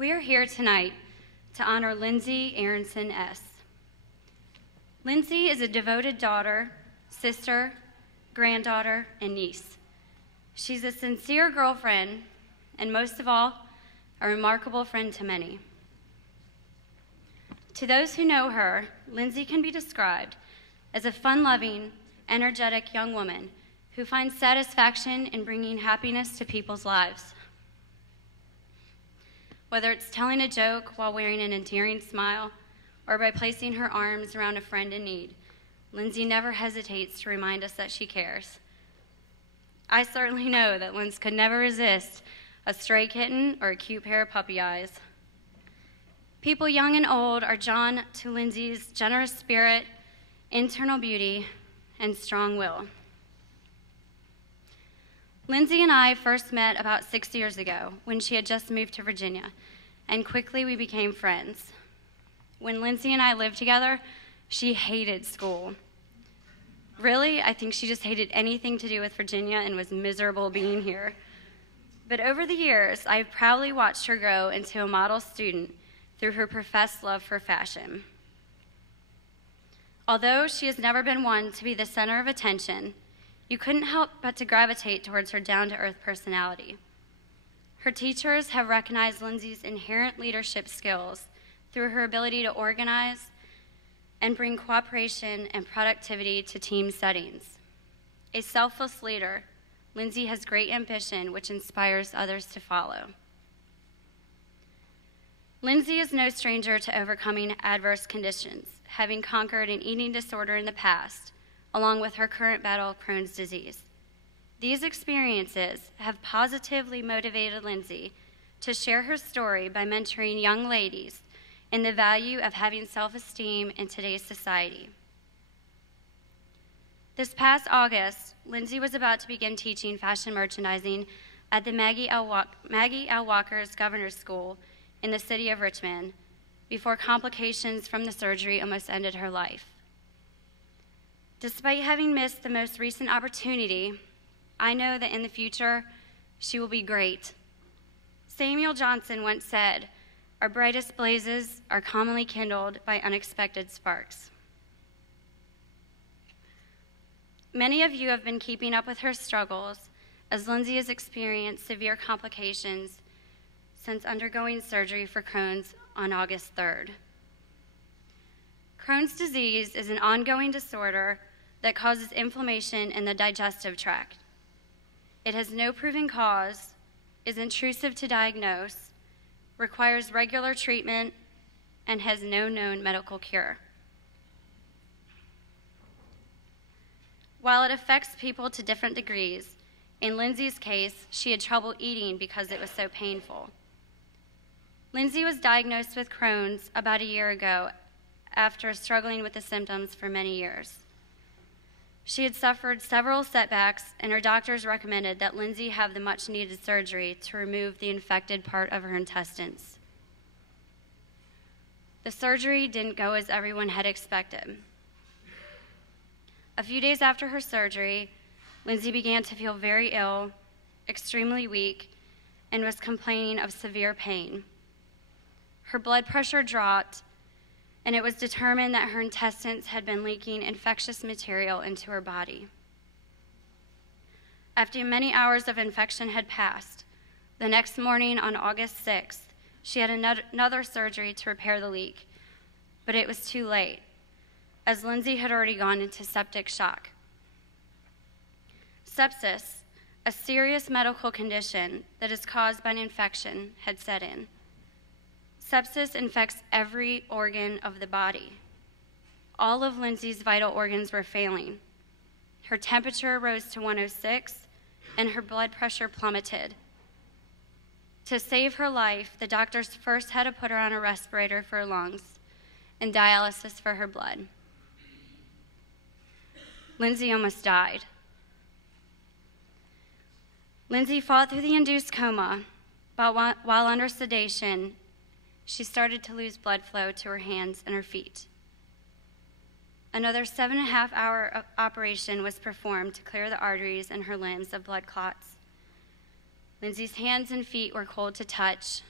We are here tonight to honor Lindsay Ess. Lindsay is a devoted daughter, sister, granddaughter, and niece. She's a sincere girlfriend, and most of all, a remarkable friend to many. To those who know her, Lindsay can be described as a fun-loving, energetic young woman who finds satisfaction in bringing happiness to people's lives. Whether it's telling a joke while wearing an endearing smile or by placing her arms around a friend in need, Lindsay never hesitates to remind us that she cares. I certainly know that Linz could never resist a stray kitten or a cute pair of puppy eyes. People young and old are drawn to Lindsay's generous spirit, internal beauty, and strong will. Lindsay and I first met about 6 years ago when she had just moved to Virginia, and quickly we became friends. When Lindsay and I lived together, she hated school. Really, I think she just hated anything to do with Virginia and was miserable being here. But over the years, I've proudly watched her grow into a model student through her professed love for fashion. Although she has never been one to be the center of attention, you couldn't help but to gravitate towards her down-to-earth personality. Her teachers have recognized Lindsay's inherent leadership skills through her ability to organize and bring cooperation and productivity to team settings. A selfless leader, Lindsay has great ambition which inspires others to follow. Lindsay is no stranger to overcoming adverse conditions, having conquered an eating disorder in the past, along with her current battle of Crohn's disease. These experiences have positively motivated Lindsay to share her story by mentoring young ladies in the value of having self-esteem in today's society. This past August, Lindsay was about to begin teaching fashion merchandising at the Maggie L. Walker's Governor's School in the city of Richmond before complications from the surgery almost ended her life. Despite having missed the most recent opportunity, I know that in the future, she will be great. Samuel Johnson once said, "Our brightest blazes are commonly kindled by unexpected sparks." Many of you have been keeping up with her struggles as Lindsay has experienced severe complications since undergoing surgery for Crohn's on August 3rd. Crohn's disease is an ongoing disorder that causes inflammation in the digestive tract. It has no proven cause, is intrusive to diagnose, requires regular treatment, and has no known medical cure. While it affects people to different degrees, in Lindsay's case, she had trouble eating because it was so painful. Lindsay was diagnosed with Crohn's about a year ago after struggling with the symptoms for many years. She had suffered several setbacks, and her doctors recommended that Lindsay have the much-needed surgery to remove the infected part of her intestines. The surgery didn't go as everyone had expected. A few days after her surgery, Lindsay began to feel very ill, extremely weak, and was complaining of severe pain. Her blood pressure dropped, and it was determined that her intestines had been leaking infectious material into her body. After many hours of infection had passed, the next morning on August 6th, she had another surgery to repair the leak, but it was too late, as Lindsay had already gone into septic shock. Sepsis, a serious medical condition that is caused by an infection, had set in. Sepsis infects every organ of the body. All of Lindsay's vital organs were failing. Her temperature rose to 106, and her blood pressure plummeted. To save her life, the doctors first had to put her on a respirator for her lungs and dialysis for her blood. Lindsay almost died. Lindsay fought through the induced coma, but while under sedation, she started to lose blood flow to her hands and her feet. Another 7.5-hour operation was performed to clear the arteries in her limbs of blood clots. Lindsay's hands and feet were cold to touch.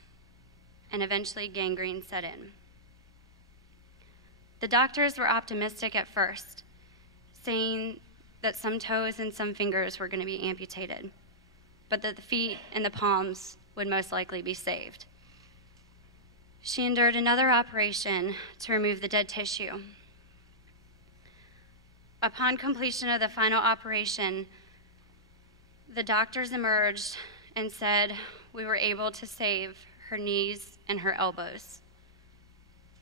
and eventually gangrene set in. The doctors were optimistic at first, saying that some toes and some fingers were going to be amputated, but that the feet and the palms would most likely be saved. She endured another operation to remove the dead tissue. Upon completion of the final operation, the doctors emerged and said we were able to save her knees and her elbows.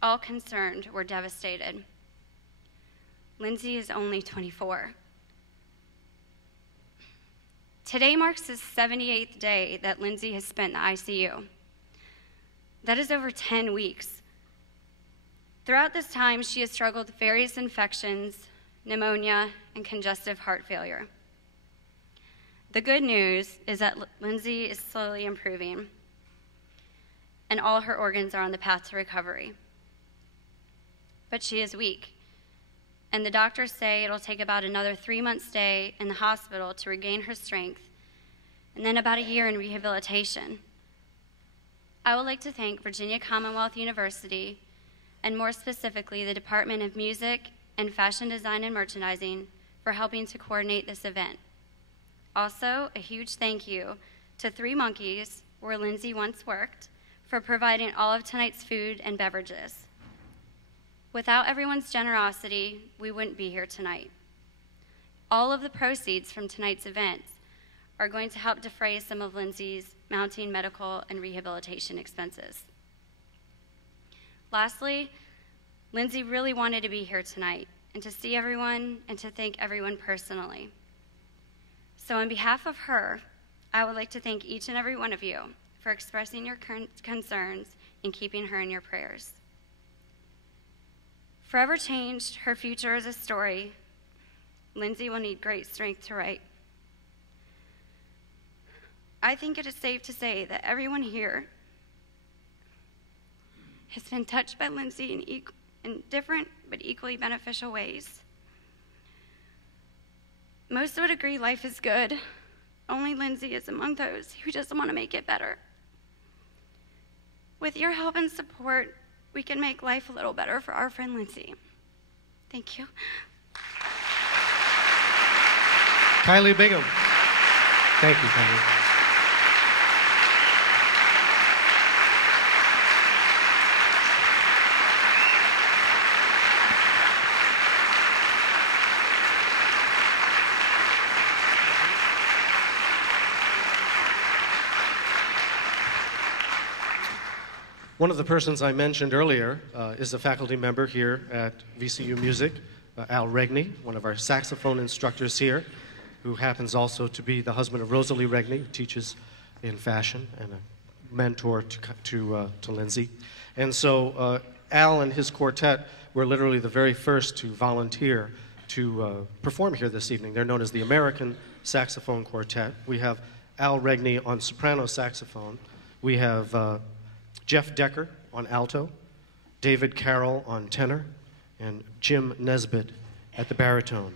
All concerned were devastated. Lindsay is only 24. Today marks the 78th day that Lindsay has spent in the ICU. That is over 10 weeks. Throughout this time, she has struggled with various infections, pneumonia, and congestive heart failure. The good news is that Lindsay is slowly improving, and all her organs are on the path to recovery. But she is weak, and the doctors say it'll take about another 3-month stay in the hospital to regain her strength, and then about a year in rehabilitation. I would like to thank Virginia Commonwealth University, and more specifically the Department of Music and Fashion Design and Merchandising, for helping to coordinate this event. Also, a huge thank you to 3 Monkeys, where Lindsay once worked, for providing all of tonight's food and beverages. Without everyone's generosity, we wouldn't be here tonight. All of the proceeds from tonight's events are going to help defray some of Lindsay's mounting medical and rehabilitation expenses. Lastly, Lindsay really wanted to be here tonight and to see everyone and to thank everyone personally. So on behalf of her, I would like to thank each and every one of you for expressing your concerns and keeping her in your prayers. Forever changed, her future is a story Lindsay will need great strength to write. I think it is safe to say that everyone here has been touched by Lindsay in different but equally beneficial ways. Most would agree life is good. Only Lindsay is among those who just want to make it better. With your help and support, we can make life a little better for our friend Lindsay. Thank you. Kylie Bingham. Thank you, Kylie. One of the persons I mentioned earlier is a faculty member here at VCU Music, Al Regney, one of our saxophone instructors here, who happens also to be the husband of Rosalie Regney, who teaches in fashion and a mentor to Lindsay. And so Al and his quartet were literally the very first to volunteer to perform here this evening. They're known as the American Saxophone Quartet. We have Al Regney on soprano saxophone. We have Jeff Decker on alto, David Carroll on tenor, and Jim Nesbitt at the baritone.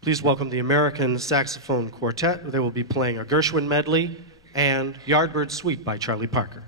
Please welcome the American Saxophone Quartet. They will be playing a Gershwin medley and Yardbird Suite by Charlie Parker.